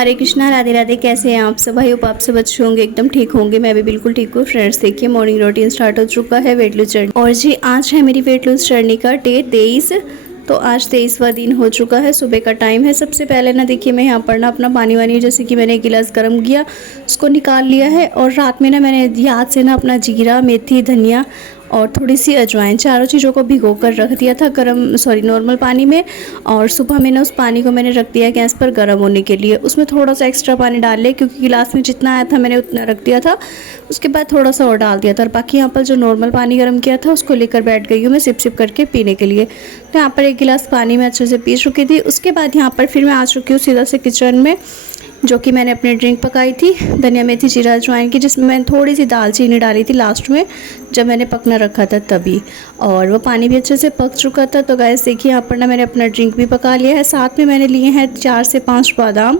हरे कृष्णा, राधे राधे। कैसे हैं आप सब? भाई होप आप सब अच्छे होंगे, एकदम ठीक होंगे। मैं भी बिल्कुल ठीक हूँ। फ्रेंड्स देखिए, मॉर्निंग रूटीन स्टार्ट हो चुका है वेट लूज जर्नी। और जी आज है मेरी वेट लूज जर्नी का डे 23। तो आज 23वां दिन हो चुका है, सुबह का टाइम है। सबसे पहले ना देखिए, मैं यहाँ पर ना अपना पानी वानी जैसे कि मैंने एक गिलास गर्म किया, उसको निकाल लिया है। और रात में ना मैंने याद से ना अपना जीरा, मेथी, धनिया और थोड़ी सी अजवाइन, चारों चीज़ों को भिगो कर रख दिया था नॉर्मल पानी में। और सुबह में ना उस पानी को मैंने रख दिया गैस पर गर्म होने के लिए। उसमें थोड़ा सा एक्स्ट्रा पानी डाल लिया, क्योंकि गिलास में जितना आया था मैंने उतना रख दिया था। उसके बाद थोड़ा सा और डाल दिया था, और बाकी यहाँ पर जो नॉर्मल पानी गर्म किया था उसको लेकर बैठ गई हूँ मैं सिप सिप करके पीने के लिए। तो यहाँ पर एक गिलास पानी में अच्छे से पी चुकी थी। उसके बाद यहाँ पर फिर मैं आ चुकी हूँ सीधा से किचन में, जो कि मैंने अपनी ड्रिंक पकाई थी धनिया मेथी जीरा अजवाइन की, जिसमें मैंने थोड़ी सी दालचीनी डाली थी लास्ट में जब मैंने पकना रखा था तभी। और वो पानी भी अच्छे से पक चुका था। तो गाइस देखिए, यहाँ पर ना मैंने अपना ड्रिंक भी पका लिया है। साथ में मैंने लिए हैं 4 से 5 बादाम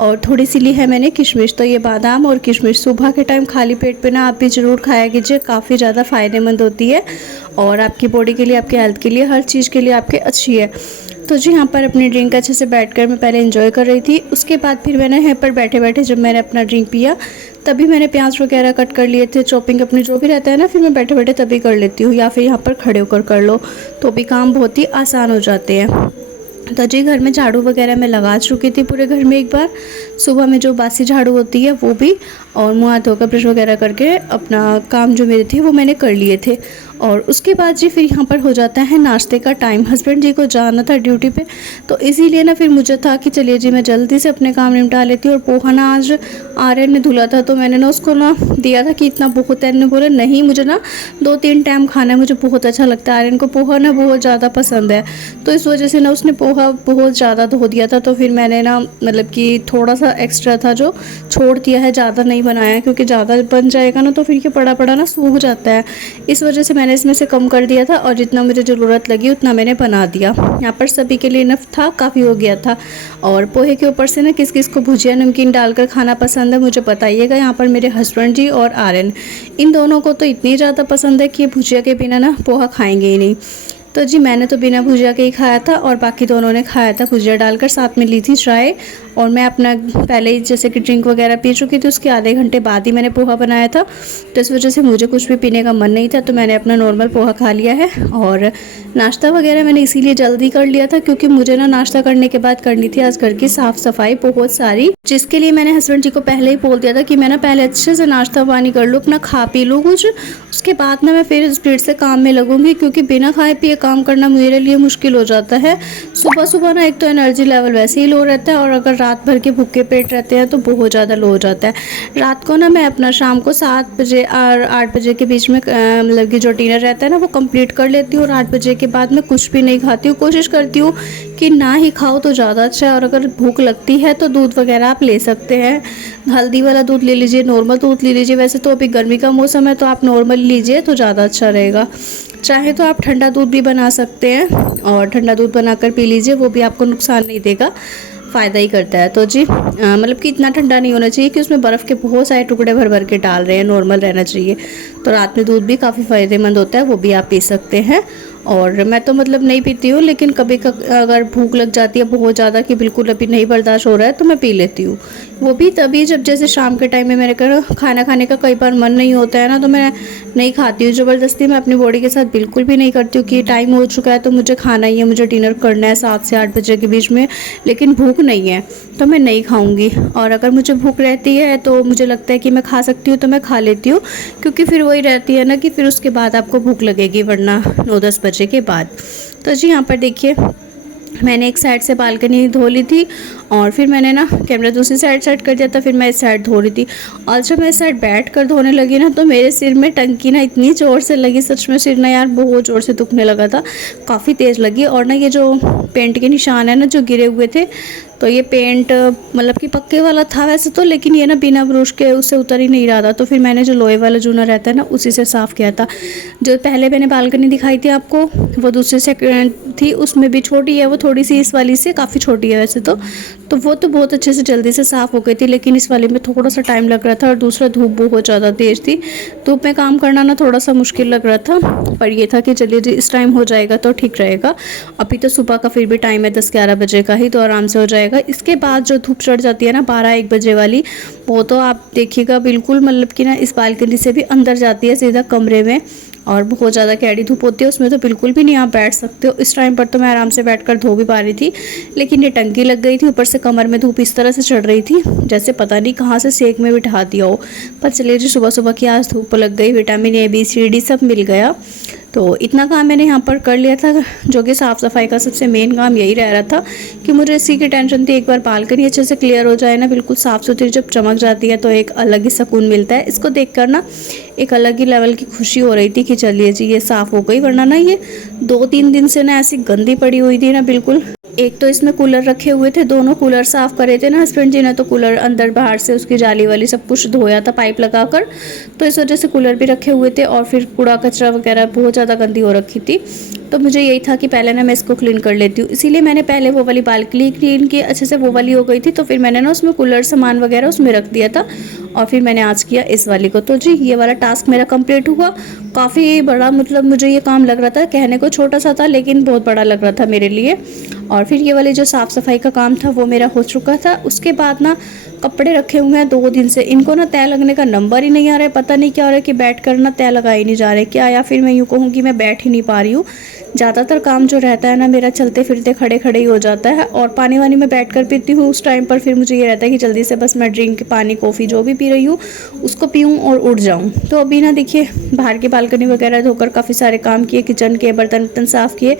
और थोड़ी सी ली है मैंने किशमिश। तो ये बादाम और किशमिश सुबह के टाइम खाली पेट पे ना आप भी ज़रूर खाया कीजिए, काफ़ी ज़्यादा फ़ायदेमंद होती है और आपकी बॉडी के लिए, आपकी हेल्थ के लिए, हर चीज़ के लिए आपके अच्छी है। तो जी यहाँ पर अपनी ड्रिंक अच्छे से बैठकर मैं पहले एंजॉय कर रही थी। उसके बाद फिर मैंने यहाँ पर बैठे बैठे जब मैंने अपना ड्रिंक पिया तभी मैंने प्याज वगैरह कट कर लिए थे। चॉपिंग अपनी जो भी रहता है ना, फिर मैं बैठे बैठे तभी कर लेती हूँ, या फिर यहाँ पर खड़े होकर कर लो, तो भी काम बहुत ही आसान हो जाते हैं। तो जी घर में झाड़ू वगैरह मैं लगा चुकी थी पूरे घर में एक बार। सुबह में जो बासी झाड़ू होती है वो भी, और मुँह हाथ धोकर ब्रश वगैरह करके अपना काम जो मेरे थे वो मैंने कर लिए थे। और उसके बाद जी फिर यहाँ पर हो जाता है नाश्ते का टाइम। हस्बैंड जी को जाना था ड्यूटी पे, तो इसीलिए ना फिर मुझे था कि चलिए जी मैं जल्दी से अपने काम निपटा लेती हूँ। और पोहा ना आज आर्यन ने धुला था, तो मैंने ना उसको ना दिया था कि इतना बहुत है। ने बोला नहीं, मुझे ना 2-3 टाइम खाना है, मुझे बहुत अच्छा लगता है। आर्यन को पोहा ना बहुत ज़्यादा पसंद है, तो इस वजह से ना उसने पोहा बहुत ज़्यादा धो दिया था। तो फिर मैंने ना मतलब कि थोड़ा सा एक्स्ट्रा था जो छोड़ दिया है, ज़्यादा नहीं बनाया, क्योंकि ज़्यादा बन जाएगा ना तो फिर ये पड़ा पड़ा ना सूख जाता है। इस वजह से मैंने इसमें से कम कर दिया था, और जितना मुझे ज़रूरत लगी उतना मैंने बना दिया। यहाँ पर सभी के लिए इनफ था, काफ़ी हो गया था। और पोहे के ऊपर से ना किस किस को भुजिया नमकीन डालकर खाना पसंद है मुझे बताइएगा। यहाँ पर मेरे हस्बैंड जी और आर्यन, इन दोनों को तो इतनी ज़्यादा पसंद है कि भुजिया के बिना ना पोहा खाएंगे ही नहीं। तो जी मैंने तो बिना भुजिया के ही खाया था, और बाकी दोनों ने खाया था भुजिया डालकर। साथ में ली थी चाय, और मैं अपना पहले ही जैसे कि ड्रिंक वगैरह पी चुकी थी, उसके आधे घंटे बाद ही मैंने पोहा बनाया था। तो इस वजह से मुझे कुछ भी पीने का मन नहीं था, तो मैंने अपना नॉर्मल पोहा खा लिया है। और नाश्ता वगैरह मैंने इसीलिए जल्दी कर लिया था, क्योंकि मुझे ना नाश्ता करने के बाद करनी थी आज घर की साफ़ सफाई बहुत सारी, जिसके लिए मैंने हस्बैंड जी को पहले ही बोल दिया था कि मैं ना पहले अच्छे से नाश्ता पानी कर लूँ, अपना खा पी लूँ कुछ, उसके बाद ना मैं फिर स्पीड से काम में लगूंगी, क्योंकि बिना खाए पिए काम करना मेरे लिए मुश्किल हो जाता है। सुबह सुबह ना एक तो एनर्जी लेवल वैसे ही लो रहता है, और अगर रात भर के भूखे पेट रहते हैं तो बहुत ज़्यादा लो हो जाता है। रात को ना मैं अपना शाम को 7 बजे और 8 बजे के बीच में मतलब कि जो डिनर रहता है ना वो कंप्लीट कर लेती हूँ, और 8 बजे के बाद मैं कुछ भी नहीं खाती हूँ। कोशिश करती हूँ कि ना ही खाओ तो ज़्यादा अच्छा है। और अगर भूख लगती है तो दूध वगैरह आप ले सकते हैं, हल्दी वाला दूध ले लीजिए, नॉर्मल दूध ले लीजिए। वैसे तो अभी गर्मी का मौसम है तो आप नॉर्मल लीजिए तो ज़्यादा अच्छा रहेगा। चाहे तो आप ठंडा दूध भी बना सकते हैं, और ठंडा दूध बनाकर पी लीजिए, वो भी आपको नुकसान नहीं देगा, फ़ायदा ही करता है। तो जी मतलब कि इतना ठंडा नहीं होना चाहिए कि उसमें बर्फ़ के बहुत सारे टुकड़े भर भर के डाल रहे हैं, नॉर्मल रहना चाहिए। तो रात में दूध भी काफ़ी फ़ायदेमंद होता है, वो भी आप पी सकते हैं। और मैं तो मतलब नहीं पीती हूँ, लेकिन कभी अगर भूख लग जाती है बहुत ज़्यादा कि बिल्कुल अभी नहीं बर्दाश्त हो रहा है, तो मैं पी लेती हूँ। वो भी तभी जब जैसे शाम के टाइम में मेरे घर खाना खाने का कई बार मन नहीं होता है ना, तो मैं नहीं खाती हूँ ज़बरदस्ती। मैं अपनी बॉडी के साथ बिल्कुल भी नहीं करती हूँ कि टाइम हो चुका है तो मुझे खाना ही है, मुझे डिनर करना है 7 से 8 बजे के बीच में, लेकिन भूख नहीं है तो मैं नहीं खाऊंगी। और अगर मुझे भूख रहती है तो मुझे लगता है कि मैं खा सकती हूँ तो मैं खा लेती हूँ, क्योंकि फिर वही रहती है ना कि फिर उसके बाद आपको भूख लगेगी, वरना 9-10 बजे के बाद। तो जी यहाँ पर देखिए, मैंने एक साइड से बालकनी धो ली थी, और फिर मैंने ना कैमरा दूसरी साइड सेट कर दिया था, फिर मैं इस साइड धो रही थी। और जब मैं इस साइड बैठ कर धोने लगी ना, तो मेरे सिर में टंकी ना इतनी ज़ोर से लगी, सच में सिर ना यार बहुत ज़ोर से दुखने लगा था, काफ़ी तेज़ लगी। और ना ये जो पेंट के निशान है ना जो गिरे हुए थे, तो ये पेंट मतलब कि पक्के वाला था वैसे तो, लेकिन ये ना बिना ब्रश के उससे उतर ही नहीं रहा था। तो फिर मैंने जो लोहे वाला जूना रहता है ना उसी से साफ़ किया था। जो पहले मैंने बालकनी दिखाई थी आपको, वो दूसरी से थी, उसमें भी छोटी है, वो थोड़ी सी इस वाली से काफ़ी छोटी है वैसे तो वो तो बहुत अच्छे से जल्दी से साफ़ हो गई थी, लेकिन इस वाले में थोड़ा सा टाइम लग रहा था। और दूसरा धूप बहुत ज़्यादा तेज़ थी, धूप में काम करना ना थोड़ा सा मुश्किल लग रहा था, पर ये था कि चलिए जी इस टाइम हो जाएगा तो ठीक रहेगा। अभी तो सुबह का फिर भी टाइम है 10-11 बजे का ही, तो आराम से हो जाएगा। इसके बाद जो धूप चढ़ जाती है ना 12-1 बजे वाली, वो तो आप देखिएगा बिल्कुल मतलब कि ना इस बालकनी से भी अंदर जाती है सीधा कमरे में, और बहुत ज़्यादा कैडी धूप होती है उसमें, तो बिल्कुल भी नहीं आप बैठ सकते हो। इस टाइम पर तो मैं आराम से बैठकर धो भी पा रही थी, लेकिन ये टंकी लग गई थी, ऊपर से कमर में धूप इस तरह से चढ़ रही थी जैसे पता नहीं कहाँ से सेक में बिठा दिया हो। पर चलिए जी, सुबह सुबह की आज धूप लग गई, vitamin A B C D सब मिल गया। तो इतना काम मैंने यहाँ पर कर लिया था, जो कि साफ़ सफाई का सबसे मेन काम यही रह रहा था कि मुझे इसी की टेंशन थी। एक बार बालकनी अच्छे से क्लियर हो जाए ना, बिल्कुल साफ़ सुथरी जब चमक जाती है, तो एक अलग ही सुकून मिलता है। इसको देखकर ना एक अलग ही लेवल की खुशी हो रही थी कि चलिए जी ये साफ़ हो गई, वरना ना ये 2-3 दिन से ना ऐसी गंदी पड़ी हुई थी ना बिल्कुल। एक तो इसमें कूलर रखे हुए थे, दोनों कूलर साफ़ करे थे ना हस्बैंड जी ने, तो कूलर अंदर बाहर से उसकी जाली वाली सब कुछ धोया था पाइप लगाकर, तो इस वजह से कूलर भी रखे हुए थे। और फिर कूड़ा कचरा वगैरह बहुत ज़्यादा गंदी हो रखी थी, तो मुझे यही था कि पहले ना मैं इसको क्लीन कर लेती हूँ। इसीलिए मैंने पहले वो वाली बालकनी क्लीन की, अच्छे से वो वाली हो गई थी, तो फिर मैंने ना उसमें कूलर सामान वगैरह उसमें रख दिया था, और फिर मैंने आज किया इस वाली को। तो जी ये वाला टास्क मेरा कंप्लीट हुआ। काफ़ी बड़ा मतलब मुझे ये काम लग रहा था, कहने को छोटा सा था लेकिन बहुत बड़ा लग रहा था मेरे लिए। और फिर ये वाली जो साफ़ सफाई का काम था वो मेरा हो चुका था। उसके बाद ना कपड़े रखे हुए हैं 2 दिन से, इनको ना तय लगने का नंबर ही नहीं आ रहा है। पता नहीं क्या हो रहा है कि बैठ कर ना तय लगा ही नहीं जा रहे क्या, या फिर मैं यूँ कहूँ कि मैं बैठ ही नहीं पा रही हूँ। ज़्यादातर काम जो रहता है ना मेरा चलते फिरते खड़े खड़े ही हो जाता है, और पानी वानी में बैठ कर पीती हूँ उस टाइम पर फिर मुझे ये रहता है कि जल्दी से बस मैं ड्रिंक पानी कॉफ़ी जो भी पी रही हूँ उसको पीऊँ और उठ जाऊँ। तो अभी ना देखिए बाहर की बालकनी वगैरह धोकर काफ़ी सारे काम किए, किचन के बर्तन वर्तन साफ़ किए,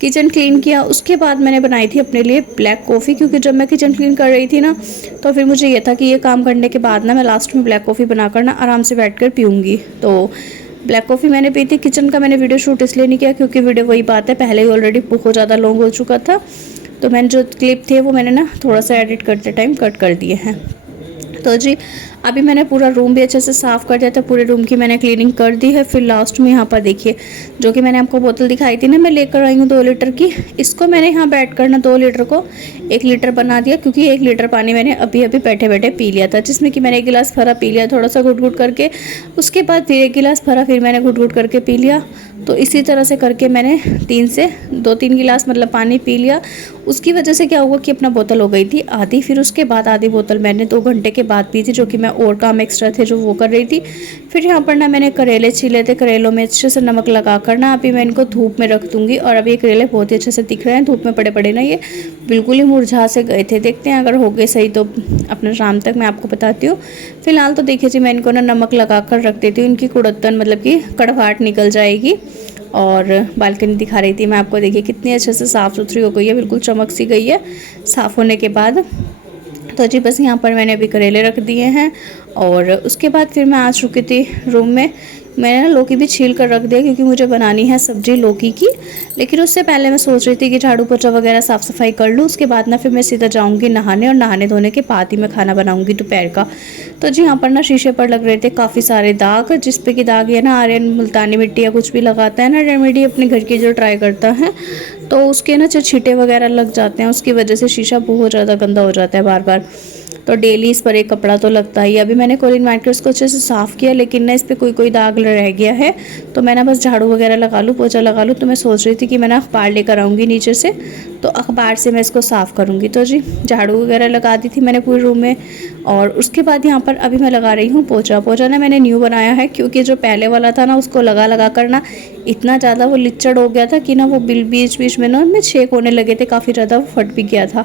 किचन क्लीन किया। उसके बाद मैंने बनाई थी अपने लिए ब्लैक कॉफ़ी, क्योंकि जब मैं किचन क्लीन कर रही थी ना तो फिर मुझे ये था कि ये काम करने के बाद ना मैं लास्ट में ब्लैक कॉफ़ी बनाकर ना आराम से बैठकर पीऊँगी। तो ब्लैक कॉफ़ी मैंने पी थी। किचन का मैंने वीडियो शूट इसलिए नहीं किया क्योंकि वीडियो वही बात है पहले ही ऑलरेडी बहुत ज़्यादा लॉन्ग हो चुका था, तो मैंने जो क्लिप थे वो मैंने ना थोड़ा सा एडिट करते टाइम कट कर दिए हैं। तो जी अभी मैंने पूरा रूम भी अच्छे से साफ़ कर दिया था, पूरे रूम की मैंने क्लीनिंग कर दी है। फिर लास्ट में यहाँ पर देखिए जो कि मैंने आपको बोतल दिखाई थी ना, मैं लेकर आई हूँ 2 लीटर की, इसको मैंने यहाँ बैठ कर ना 2 लीटर को 1 लीटर बना दिया, क्योंकि 1 लीटर पानी मैंने अभी अभी बैठे बैठे पी लिया था, जिसमें कि मैंने 1 गिलास भरा पी लिया थोड़ा सा घुट घुट करके, उसके बाद फिर 1 गिलास भरा फिर मैंने घुट घुट करके पी लिया। तो इसी तरह से करके मैंने 2-3 गिलास मतलब पानी पी लिया। उसकी वजह से क्या हुआ कि अपना बोतल हो गई थी आधी, फिर उसके बाद आधी बोतल मैंने 2 घंटे के बाद पी थी, जो कि मैं और काम एक्स्ट्रा थे जो वो कर रही थी। फिर यहाँ पर ना मैंने करेले छीले थे, करेलों में अच्छे से नमक लगा कर ना अभी मैं इनको धूप में रख दूँगी। और अभी ये करेले बहुत ही अच्छे से दिख रहे हैं, धूप में पड़े पड़े ना ये बिल्कुल ही मुरझा से गए थे। देखते हैं अगर हो गए सही तो अपना शाम तक मैं आपको बताती हूँ। फिलहाल तो देखिए जी मैं इनको ना नमक लगा कर रख देती हूँ, इनकी कुड़त्तन मतलब कि कड़वाहट निकल जाएगी। और बालकनी दिखा रही थी मैं आपको, देखिए कितनी अच्छे से साफ़ सुथरी हो गई है, बिल्कुल चमक सी गई है साफ़ होने के बाद। तो जी बस यहाँ पर मैंने अभी करेले रख दिए हैं, और उसके बाद फिर मैं आ चुकी थी रूम में। मैंने ना लौकी भी छील कर रख दिया क्योंकि मुझे बनानी है सब्जी लौकी की, लेकिन उससे पहले मैं सोच रही थी कि झाड़ू पोछा वगैरह साफ़ सफाई कर लूँ। उसके बाद ना फिर मैं सीधा जाऊँगी नहाने, और नहाने धोने के बाद ही मैं खाना बनाऊँगी दोपहर का। तो जी यहाँ पर ना शीशे पर लग रहे थे काफ़ी सारे दाग, जिस पे कि दाग ये ना आर्यन मुल्तानी मिट्टी या कुछ भी लगाता है ना रेमेडी अपने घर की जो ट्राई करता है, तो उसके ना जो छींटे वगैरह लग जाते हैं उसकी वजह से शीशा बहुत ज़्यादा गंदा हो जाता है बार बार। तो डेली इस पर एक कपड़ा तो लगता ही। अभी मैंने कोलिन मार्कर्स को अच्छे से साफ़ किया, लेकिन ना इस पर कोई दाग रह गया है, तो मैं ना बस झाड़ू वगैरह लगा लूँ, पोछा लगा लूँ। तो मैं सोच रही थी कि मैं ना अखबार लेकर आऊँगी नीचे से, तो अखबार से मैं इसको साफ़ करूँगी। तो जी झाड़ू वगैरह लगा दी थी मैंने पूरे रूम में, और उसके बाद यहाँ पर अभी मैं लगा रही हूँ पोछा। पोछा ना मैंने न्यू बनाया है, क्योंकि जो पहले वाला था ना उसको लगा कर ना इतना ज़्यादा वो लिच्चड़ हो गया था कि ना वो बीच बीच में ना उनमें छेक होने लगे थे, काफ़ी ज़्यादा वो फट भी गया था।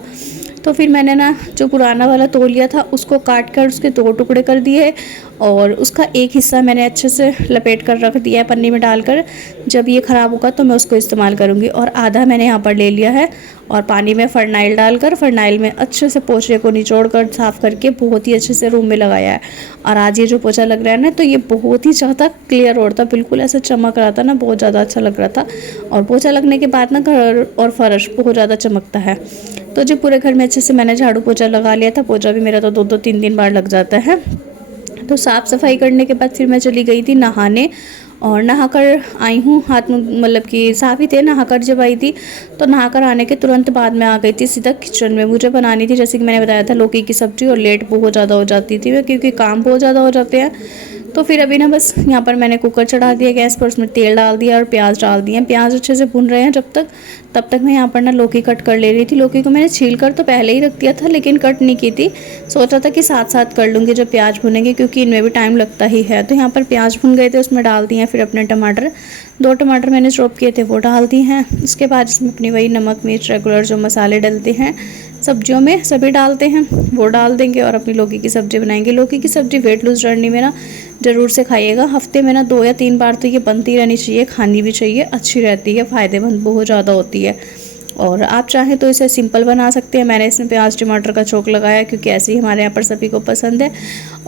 तो फिर मैंने ना जो पुराना वाला तौलिया था उसको काट कर उसके 2 टुकड़े कर दिए, और उसका एक हिस्सा मैंने अच्छे से लपेट कर रख दिया है पन्नी में डालकर, जब ये ख़राब होगा तो मैं उसको इस्तेमाल करूँगी। और आधा मैंने यहाँ पर ले लिया है, और पानी में फरनाइल डालकर फरनाइल में अच्छे से पोछे को निचोड़ कर साफ़ करके बहुत ही अच्छे से रूम में लगाया है। और आज ये जो पोछा लग रहा है ना, तो ये बहुत ही ज़्यादा क्लियर हो रहा था, बिल्कुल ऐसा चमक रहा था ना, बहुत ज़्यादा अच्छा लग रहा था। और पोछा लगने के बाद ना घर और फर्श बहुत ज़्यादा चमकता है। तो जो पूरे घर में अच्छे से मैंने झाड़ू पोछा लगा लिया था। पोछा भी मेरा तो 2-3 बार लग जाता है। तो साफ़ सफाई करने के बाद फिर मैं चली गई थी नहाने, और नहाकर आई हूँ। हाथ मतलब कि साफ़ ही थे, नहाकर जब आई थी तो नहाकर आने के तुरंत बाद मैं आ गई थी सीधा किचन में। मुझे बनानी थी, जैसे कि मैंने बताया था, लौकी की सब्ज़ी, और लेट बहुत ज़्यादा हो जाती थी मैं, क्योंकि काम बहुत ज़्यादा हो जाते हैं। तो फिर अभी ना बस यहाँ पर मैंने कुकर चढ़ा दिया गैस पर, उसमें तेल डाल दिया और प्याज डाल दिए। प्याज अच्छे से भुन रहे हैं तब तक मैं यहाँ पर ना लौकी कट कर ले रही थी। लौकी को मैंने छील कर तो पहले ही रख दिया था, लेकिन कट नहीं की थी। सोचा था कि साथ साथ कर लूँगी जब प्याज भुनेंगे, क्योंकि इनमें भी टाइम लगता ही है। तो यहाँ पर प्याज भुन गए थे, उसमें डाल दिए फिर अपने टमाटर। 2 टमाटर मैंने चॉप किए थे वो डाल दिए हैं। उसके बाद इसमें अपनी वही नमक मिर्च रेगुलर जो मसाले डलते हैं सब्जियों में सभी डालते हैं वो डाल देंगे और अपनी लौकी की सब्ज़ी बनाएंगे। लौकी की सब्ज़ी वेट लूज़ जर्नी में ना ज़रूर से खाइएगा। हफ्ते में ना 2 या 3 बार तो ये बनती रहनी चाहिए, खानी भी चाहिए, अच्छी रहती है, फ़ायदेमंद बहुत ज़्यादा होती है। और आप चाहें तो इसे सिंपल बना सकते हैं। मैंने इसमें प्याज टमाटर का चोक लगाया क्योंकि ऐसे ही हमारे यहाँ पर सभी को पसंद है,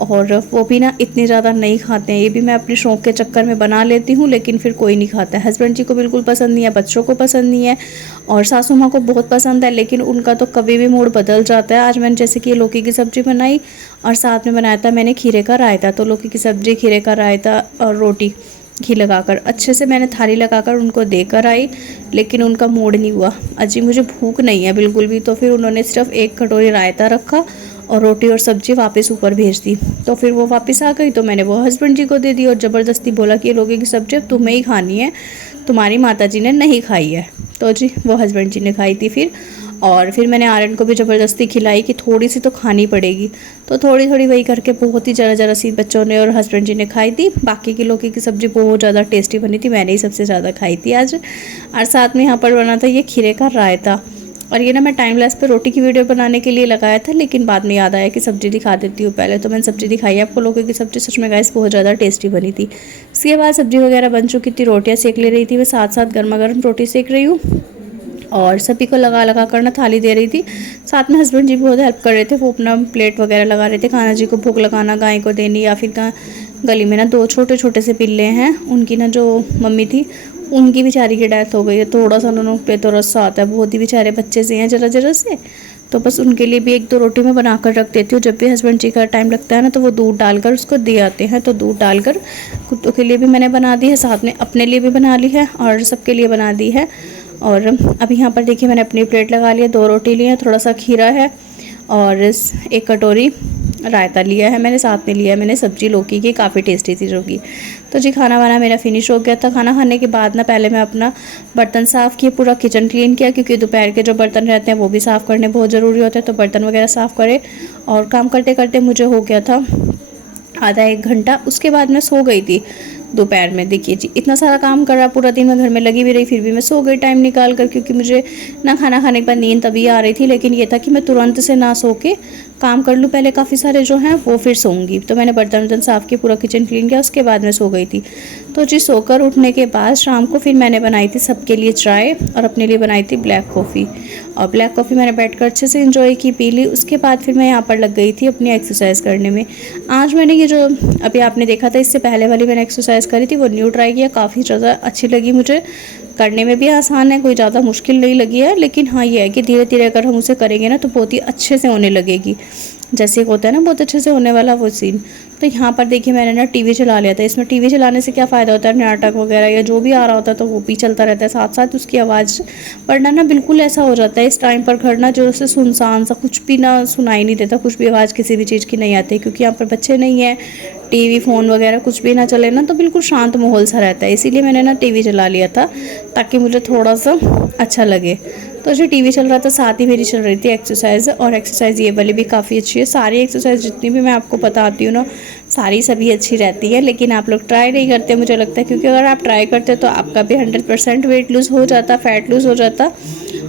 और वो भी ना इतनी ज़्यादा नहीं खाते हैं। ये भी मैं अपने शौक़ के चक्कर में बना लेती हूँ, लेकिन फिर कोई नहीं खाता है। हस्बैंड जी को बिल्कुल पसंद नहीं है, बच्चों को पसंद नहीं है, और सासू माँ को बहुत पसंद है, लेकिन उनका तो कभी भी मूड बदल जाता है। आज मैंने जैसे कि लौकी की सब्ज़ी बनाई और साथ में बनाया था मैंने खीरे का रायता। तो लौकी की सब्ज़ी, खीरे का रायता और रोटी घी लगाकर अच्छे से मैंने थाली लगाकर उनको देकर आई, लेकिन उनका मूड नहीं हुआ। अजी मुझे भूख नहीं है बिल्कुल भी। तो फिर उन्होंने सिर्फ 1 कटोरी रायता रखा और रोटी और सब्जी वापस ऊपर भेज दी। तो फिर वो वापस आ गई तो मैंने वो हस्बैंड जी को दे दी और ज़बरदस्ती बोला कि ये लौकी की सब्ज़ी अब तुम्हें ही खानी है, तुम्हारी माता जी ने नहीं खाई है। तो जी वो हस्बैंड जी ने खाई थी फिर। और फिर मैंने आर्यन को भी ज़बरदस्ती खिलाई कि थोड़ी सी तो खानी पड़ेगी। तो थोड़ी थोड़ी वही करके बहुत ही ज़रा सी बच्चों ने और हस्बैंड जी ने खाई थी। बाकी की लौकी की सब्ज़ी बहुत ज़्यादा टेस्टी बनी थी, मैंने ही सबसे ज़्यादा खाई थी आज। और साथ में यहाँ पर बना था ये खीरे का रायता। और ये ना मैं टाइमलेस पे रोटी की वीडियो बनाने के लिए लगाया था, लेकिन बाद में याद आया कि सब्ज़ी दिखा देती हूँ पहले। तो मैंने सब्ज़ी दिखाई आपको। लौकी की सब्ज़ी सच में गाइस बहुत ज़्यादा टेस्टी बनी थी। इसके बाद सब्ज़ी वगैरह बन चुकी थी, रोटियाँ सेक ले रही थी मैं, साथ साथ गर्मा गर्म रोटी सेक रही हूँ और सभी को लगा कर ना थाली दे रही थी। साथ में हस्बैंड जी भी बहुत हेल्प कर रहे थे, वो अपना प्लेट वगैरह लगा रहे थे। कान्हा जी को भोग लगाना, गाय को देनी, या फिर गली में ना 2 छोटे छोटे से पिल्ले हैं, उनकी ना जो मम्मी थी उनकी बेचारी की डेथ हो गई है। थोड़ा सा उन्होंने पे तो रस्सा आता है, बहुत ही बेचारे बच्चे से हैं जरा से। तो बस उनके लिए भी 1-2 रोटी मैं बना कर रख देती हूँ। जब भी हस्बैंड जी का टाइम लगता है ना तो वो दूध डालकर उसको दे आते हैं। तो दूध डालकर कुत्तों के लिए भी मैंने बना दी है, साथ में अपने लिए भी बना ली है और सबके लिए बना दी है। और अभी यहाँ पर देखिए मैंने अपनी प्लेट लगा लिया, 2 रोटी ली है, थोड़ा सा खीरा है और 1 कटोरी रायता लिया है मैंने, साथ में लिया है मैंने सब्जी लौकी की, काफ़ी टेस्टी थी जो कि। तो जी खाना वाना मेरा फिनिश हो गया था। खाना खाने के बाद ना पहले मैं अपना बर्तन साफ़ किए, पूरा किचन क्लीन किया, क्योंकि दोपहर के जो बर्तन रहते हैं वो भी साफ़ करने बहुत ज़रूरी होते हैं। तो बर्तन वगैरह साफ़ करे और काम करते करते मुझे हो गया था आधा 1 घंटा। उसके बाद मैं सो गई थी दोपहर में। देखिए जी इतना सारा काम कर रहा, पूरा दिन मैं घर में लगी भी रही, फिर भी मैं सो गई टाइम निकाल कर, क्योंकि मुझे ना खाना खाने के बाद नींद तभी आ रही थी। लेकिन ये था कि मैं तुरंत से ना सो के काम कर लूँ पहले काफ़ी सारे जो हैं वो, फिर सोऊंगी। तो मैंने बर्तन वर्तन साफ़ किया, पूरा किचन क्लीन किया, उसके बाद मैं सो गई थी। तो जी सोकर उठने के बाद शाम को फिर मैंने बनाई थी सबके लिए चाय और अपने लिए बनाई थी ब्लैक कॉफ़ी। और ब्लैक कॉफ़ी मैंने बैठकर अच्छे से इंजॉय की, पी ली। उसके बाद फिर मैं यहाँ पर लग गई थी अपनी एक्सरसाइज करने में। आज मैंने ये जो अभी आपने देखा था इससे पहले वाली मैंने एक्सरसाइज करी थी वो न्यू ट्राई किया, काफ़ी ज़्यादा अच्छी लगी मुझे। करने में भी आसान है, कोई ज़्यादा मुश्किल नहीं लगी है। लेकिन हाँ ये है कि धीरे धीरे अगर हम उसे करेंगे ना तो बहुत ही अच्छे से होने लगेगी, जैसे होता है ना बहुत अच्छे से होने वाला वो सीन। तो यहाँ पर देखिए मैंने ना टीवी चला लिया था। इसमें टीवी चलाने से क्या फ़ायदा होता है, नाटक वगैरह या जो भी आ रहा होता है तो वो भी चलता रहता है साथ साथ उसकी आवाज़। वरना ना बिल्कुल ऐसा हो जाता है इस टाइम पर घर ना जो से सुनसान सा, कुछ भी ना सुनाई नहीं देता, कुछ भी आवाज़ किसी भी चीज़ की नहीं आती, क्योंकि यहाँ पर बच्चे नहीं है, टीवी फ़ोन वगैरह कुछ भी ना चले ना तो बिल्कुल शांत माहौल सा रहता है। इसीलिए मैंने ना टीवी चला लिया था ताकि मुझे थोड़ा सा अच्छा लगे। तो जो टीवी चल रहा था साथ ही मेरी चल रही थी एक्सरसाइज, और एक्सरसाइज ये वाली भी काफ़ी अच्छी है। सारी एक्सरसाइज जितनी भी मैं आपको बताती हूँ ना सारी सभी अच्छी रहती है, लेकिन आप लोग ट्राई नहीं करते मुझे लगता है, क्योंकि अगर आप ट्राई करते तो आपका भी 100% वेट लूज़ हो जाता, फैट लूज़ हो जाता।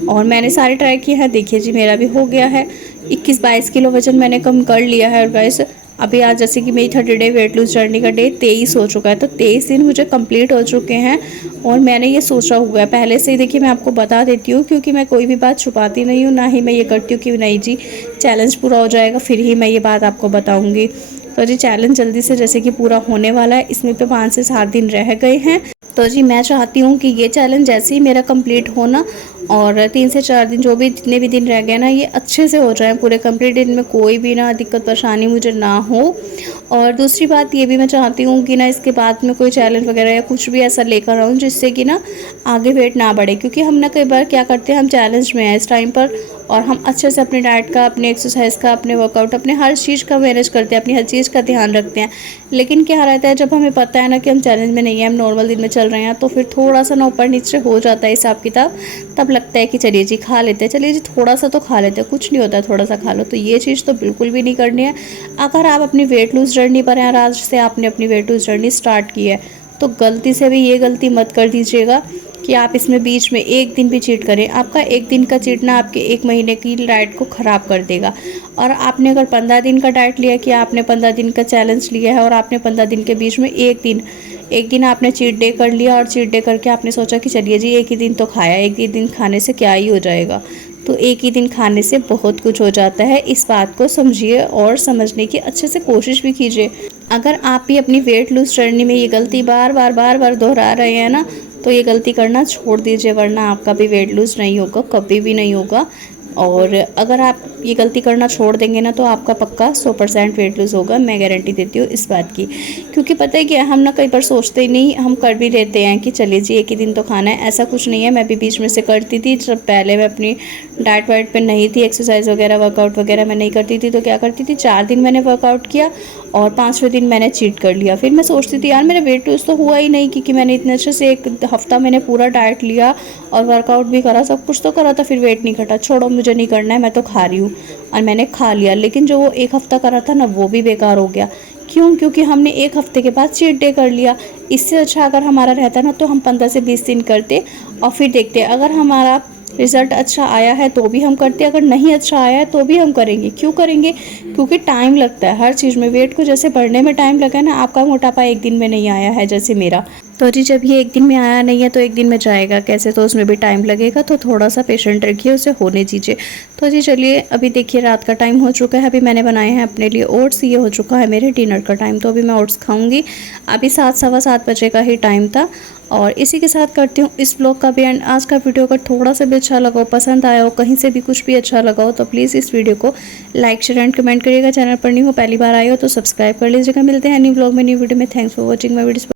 और मैंने सारे ट्राई किए हैं, देखिए जी मेरा भी हो गया है 21-22 किलो वज़न मैंने कम कर लिया है। और गाइस अभी आज जैसे कि मेरी 30 डे वेट लूज़ जर्नी का डे 23 हो चुका है, तो 23 दिन मुझे कंप्लीट हो चुके हैं। और मैंने ये सोचा हुआ है पहले से ही, देखिए मैं आपको बता देती हूँ, क्योंकि मैं कोई भी बात छुपाती नहीं हूँ, ना ही मैं ये करती हूँ कि नहीं जी चैलेंज पूरा हो जाएगा फिर ही मैं ये बात आपको बताऊँगी। तो जी चैलेंज जल्दी से जैसे कि पूरा होने वाला है, इसमें पे 5 से 7 दिन रह गए हैं। तो जी मैं चाहती हूँ कि ये चैलेंज जैसे ही मेरा कंप्लीट होना और 3 से 4 दिन जो भी जितने भी दिन रह गए ना, ये अच्छे से हो जाएं पूरे कंप्लीट, दिन में कोई भी ना दिक्कत परेशानी मुझे ना हो। और दूसरी बात ये भी मैं चाहती हूँ कि ना इसके बाद में कोई चैलेंज वगैरह या कुछ भी ऐसा लेकर आऊँ जिससे कि ना आगे वेट ना बढ़े, क्योंकि हम ना कई बार क्या करते हैं, हम चैलेंज में हैं इस टाइम पर और हम अच्छे से अपनी डाइट का, अपने एक्सरसाइज का, अपने वर्कआउट, अपने हर चीज़ का मैनेज करते हैं, अपनी हर चीज़ का ध्यान रखते हैं। लेकिन क्या रहता है, जब हमें पता है ना कि हम चैलेंज में नहीं है, हम नॉर्मल दिन में चल रहे हैं, तो फिर थोड़ा सा ना ऊपर नीचे हो जाता है हिसाब किताब। तब लगता है कि चलिए जी खा लेते हैं, चलिए जी थोड़ा सा तो खा लेते हैं, कुछ नहीं होता थोड़ा सा खा लो। तो ये चीज़ तो बिल्कुल भी नहीं करनी है। अगर आप अपनी वेट लूज़ जर्नी पर हैं और आज से आपने अपनी वेट लूज़ जर्नी स्टार्ट की है, तो गलती से भी ये गलती मत कर दीजिएगा कि आप इसमें बीच में एक दिन भी चीट करें। आपका एक दिन का चीटना आपके 1 महीने की डाइट को ख़राब कर देगा। और आपने अगर 15 दिन का डाइट लिया, कि आपने 15 दिन का चैलेंज लिया है और आपने 15 दिन के बीच में एक दिन आपने चीट डे कर लिया, और चीट डे करके आपने सोचा कि चलिए जी एक ही दिन तो खाया, एक ही दिन खाने से क्या ही हो जाएगा। तो एक ही दिन खाने से बहुत कुछ हो जाता है। इस बात को समझिए और समझने की अच्छे से कोशिश भी कीजिए। अगर आप भी अपनी वेट लूज जर्नी में ये गलती बार बार दोहरा रहे हैं ना, तो ये गलती करना छोड़ दीजिए, वरना आपका भी वेट लूज़ नहीं होगा, कभी भी नहीं होगा। और अगर आप ये गलती करना छोड़ देंगे ना, तो आपका पक्का 100% वेट लूज़ होगा, मैं गारंटी देती हूँ इस बात की। क्योंकि पता है क्या, हम ना कई बार सोचते ही नहीं, हम कर भी लेते हैं कि चलिए जी एक ही दिन तो खाना है। ऐसा कुछ नहीं है, मैं भी बीच में से करती थी, जब पहले मैं अपनी डाइट वाइट पे नहीं थी, एक्सरसाइज वगैरह वर्कआउट वगैरह मैं नहीं करती थी, तो क्या करती थी, 4 दिन मैंने वर्कआउट किया और 5वें दिन मैंने चीट कर लिया। फिर मैं सोचती थी यार मेरा वेट लूज़ तो हुआ ही नहीं, क्योंकि मैंने इतने अच्छे से 1 हफ्ता मैंने पूरा डाइट लिया और वर्कआउट भी करा, सब कुछ तो करा था, फिर वेट नहीं घटा। छोड़ो, मुझे नहीं करना है, मैं तो खा रही हूँ। और मैंने खा लिया, लेकिन जो वो 1 हफ्ता करा था ना, वो भी बेकार हो गया। क्यों? क्योंकि हमने 1 हफ्ते के बाद चीट डे कर लिया। इससे अच्छा अगर हमारा रहता ना, तो हम 15 से 20 दिन करते और फिर देखते अगर हमारा रिज़ल्ट अच्छा आया है तो भी हम करते, अगर नहीं अच्छा आया है तो भी हम करेंगे। क्यों करेंगे? क्योंकि टाइम लगता है हर चीज़ में। वेट को जैसे बढ़ने में टाइम लगा ना, आपका मोटापा एक दिन में नहीं आया है जैसे मेरा। तो जी जब ये एक दिन में आया नहीं है, तो एक दिन में जाएगा कैसे? तो उसमें भी टाइम लगेगा, तो थोड़ा सा पेशेंट रखिए, उसे होने दीजिए। तो जी चलिए, अभी देखिए रात का टाइम हो चुका है। अभी मैंने बनाए हैं अपने लिए ओट्स, ये हो चुका है मेरे डिनर का टाइम, तो अभी मैं ओट्स खाऊंगी। अभी 7 सवा 7 बजे का ही टाइम था। और इसी के साथ करती हूँ इस ब्लॉग का भी एंड। आज का वीडियो अगर थोड़ा सा भी अच्छा लगा हो, पसंद आया हो, कहीं से भी कुछ भी अच्छा लगा हो, तो प्लीज़ इस वीडियो को लाइक शेयर एंड कमेंट करिएगा। चैनल पर नहीं हो, पहली बार आए हो तो सब्सक्राइब कर लीजिएगा। मिलते हैं न्यू ब्लॉग में, न्यू वीडियो में। Thanks for watching my video.